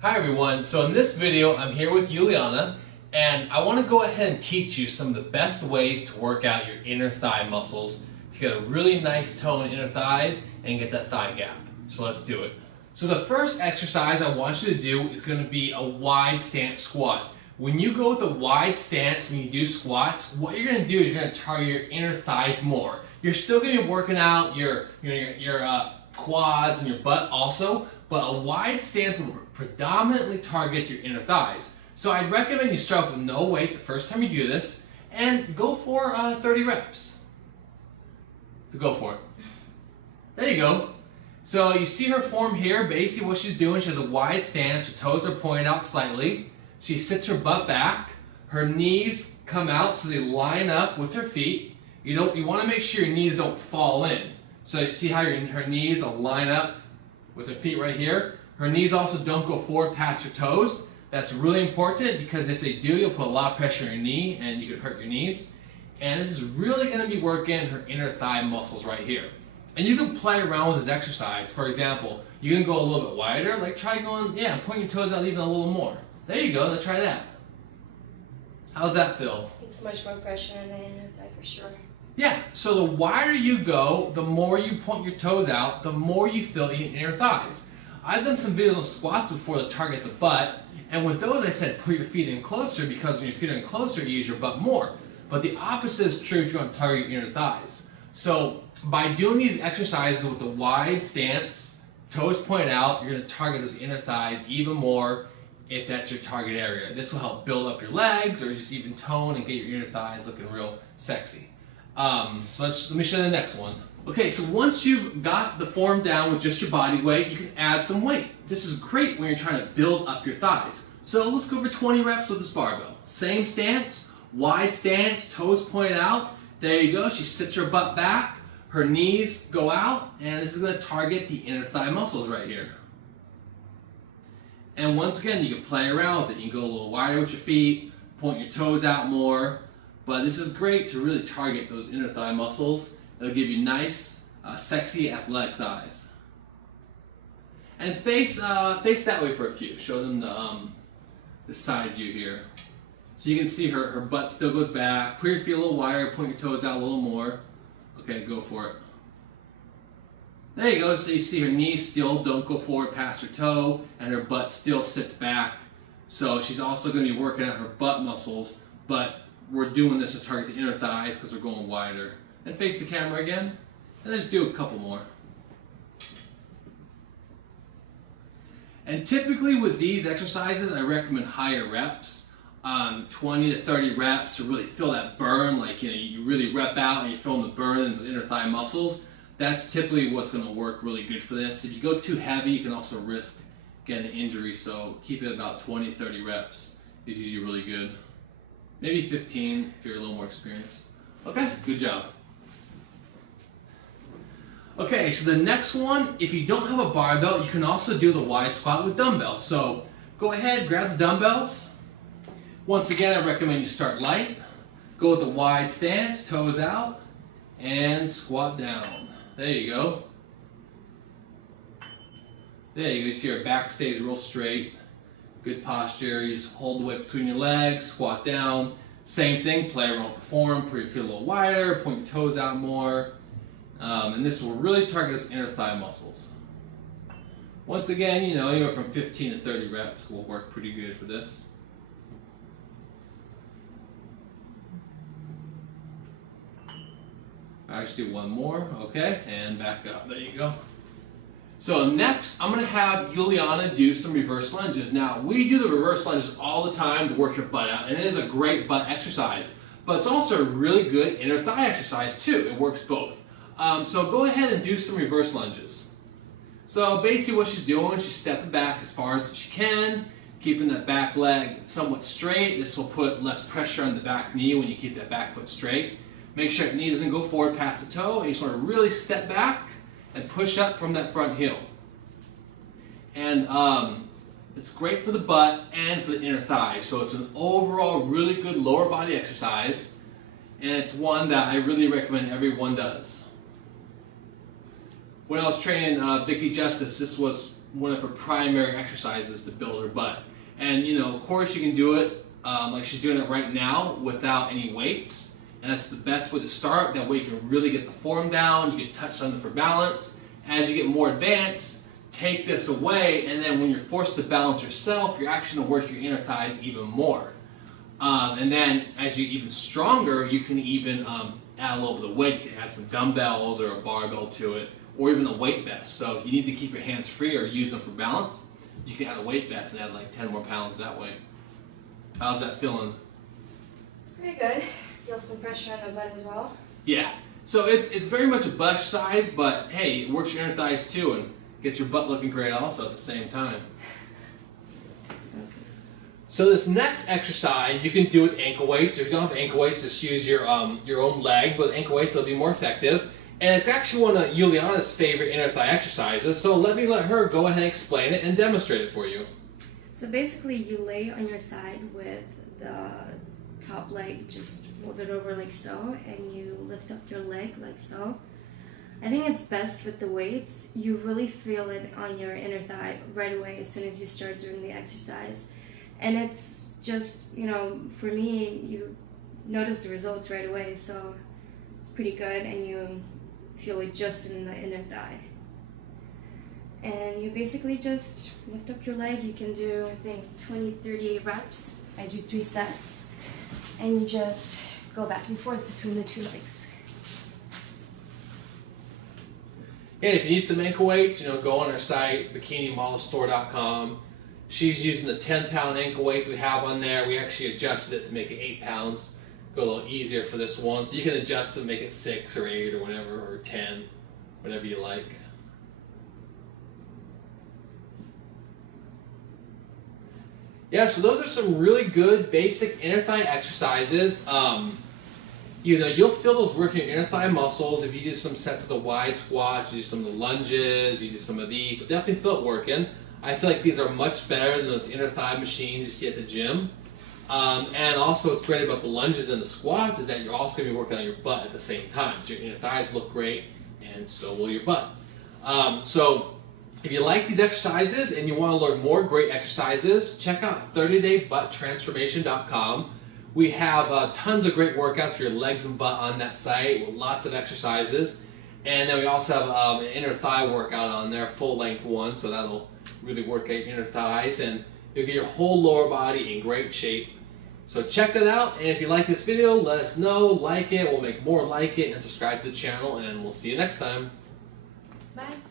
Hi everyone, so in this video I'm here with Juliana and I want to go ahead and teach you some of the best ways to work out your inner thigh muscles to get a really nice tone in inner thighs and get that thigh gap. So let's do it. So the first exercise I want you to do is going to be a wide stance squat. When you go with a wide stance when you do squats, what you're going to do is you're going to target your inner thighs more. You're still going to be working out your quads and your butt also, but a wide stance will predominantly target your inner thighs. So I'd recommend you start with no weight the first time you do this and go for 30 reps. So go for it. There you go. So you see her form here, basically what she's doing, she has a wide stance, her toes are pointed out slightly. She sits her butt back, her knees come out so they line up with her feet. You want to make sure your knees don't fall in. So you see how her knees will line up with her feet right here. Her knees also don't go forward past your toes. That's really important because if they do, you'll put a lot of pressure on your knee and you could hurt your knees. And this is really going to be working her inner thigh muscles right here. And you can play around with this exercise. For example, you can go a little bit wider, like try going, point your toes out even a little more. There you go, let's try that. How's that feel? It's much more pressure on the inner thigh for sure. Yeah, so the wider you go, the more you point your toes out, the more you feel the inner thighs. I've done some videos on squats before to target the butt, and with those I said put your feet in closer because when your feet are in closer, you use your butt more. But the opposite is true if you want to target your inner thighs. So by doing these exercises with the wide stance, toes pointed out, you're going to target those inner thighs even more if that's your target area. This will help build up your legs or just even tone and get your inner thighs looking real sexy. So let me show you the next one. Okay, so once you've got the form down with just your body weight, you can add some weight. This is great when you're trying to build up your thighs. So let's go for 20 reps with this barbell. Same stance, wide stance, toes pointed out. There you go, she sits her butt back, her knees go out, and this is going to target the inner thigh muscles right here. And once again, you can play around with it. You can go a little wider with your feet, point your toes out more. But this is great to really target those inner thigh muscles. It'll give you nice, sexy, athletic thighs. And face that way for a few. Show them the side view here. So you can see her butt still goes back. Put your feet a little wider, point your toes out a little more. Okay, go for it. There you go. So you see her knees still don't go forward past her toe, and her butt still sits back. So she's also going to be working out her butt muscles, but we're doing this to target the inner thighs because we're going wider. And face the camera again, and then just do a couple more. And typically with these exercises, I recommend higher reps, 20 to 30 reps to really feel that burn. Like you really rep out and you're feeling the burn in those inner thigh muscles. That's typically what's going to work really good for this. If you go too heavy, you can also risk getting an injury. So keep it about 20 to 30 reps is usually really good. Maybe 15 if you're a little more experienced. Okay, good job. Okay, so the next one, if you don't have a barbell, you can also do the wide squat with dumbbells. So go ahead, grab the dumbbells. Once again, I recommend you start light. Go with the wide stance, toes out, and squat down. There you go. There you go, you see your back stays real straight. Good posture, you just hold the weight between your legs, squat down. Same thing, play around with the form, put your feet a little wider, point your toes out more. And this will really target those inner thigh muscles. Once again, anywhere from 15 to 30 reps will work pretty good for this. Alright, let's do one more, okay, and back up, there you go. So next, I'm going to have Juliana do some reverse lunges. Now, we do the reverse lunges all the time to work your butt out, and it is a great butt exercise, but it's also a really good inner thigh exercise too. It works both. So go ahead and do some reverse lunges. So basically what she's doing, she's stepping back as far as she can, keeping that back leg somewhat straight. This will put less pressure on the back knee when you keep that back foot straight. Make sure that knee doesn't go forward past the toe, and you just want to really step back and push up from that front heel. And it's great for the butt and for the inner thigh. So it's an overall really good lower body exercise, and it's one that I really recommend everyone does. When I was training Vicky Justice, this was one of her primary exercises to build her butt. And you know, of course, you can do it like she's doing it right now without any weights, and that's the best way to start. That way, you can really get the form down. You can touch something for balance. As you get more advanced, take this away, and then when you're forced to balance yourself, you're actually going to work your inner thighs even more. And then as you get even stronger, you can even add a little bit of weight. You can add some dumbbells or a barbell to it, or even a weight vest. So if you need to keep your hands free or use them for balance, you can add a weight vest and add like 10 more pounds that way. How's that feeling? It's pretty good. Feel some pressure on the butt as well. Yeah. So it's very much a butt exercise, but hey, it works your inner thighs too and gets your butt looking great also at the same time. So this next exercise you can do with ankle weights. If you don't have ankle weights, just use your own leg. But with ankle weights, it'll be more effective. And it's actually one of Juliana's favorite inner thigh exercises. So let her go ahead and explain it and demonstrate it for you. So basically, you lay on your side with the top leg, just fold it over like so, and you lift up your leg like so. I think it's best with the weights. You really feel it on your inner thigh right away as soon as you start doing the exercise. And it's just, you know, for me, you notice the results right away, so it's pretty good, and you feel it just in the inner thigh. And you basically just lift up your leg. You can do, I think, 20, 30 reps. I do 3 sets. And you just go back and forth between the 2 legs. And if you need some ankle weights, you know, go on our site, bikinimodelstore.com. She's using the 10-pound ankle weights we have on there. We actually adjusted it to make it 8 pounds. Go a little easier for this one. So you can adjust it, make it 6 or 8 or whatever, or 10, whatever you like. Yeah, so those are some really good basic inner thigh exercises. You know, you'll feel those working your inner thigh muscles if you do some sets of the wide squats, you do some of the lunges, you do some of these. You'll definitely feel it working. I feel like these are much better than those inner thigh machines you see at the gym. And also what's great about the lunges and the squats is that you're also going to be working on your butt at the same time. So your inner thighs look great, and so will your butt. So if you like these exercises and you want to learn more great exercises, check out 30daybutttransformation.com. We have tons of great workouts for your legs and butt on that site with lots of exercises. And then we also have an inner thigh workout on there, full-length one, so that'll really work out your inner thighs, and you'll get your whole lower body in great shape. So check it out, and if you like this video, let us know, like it, we'll make more like it, and subscribe to the channel, and we'll see you next time. Bye.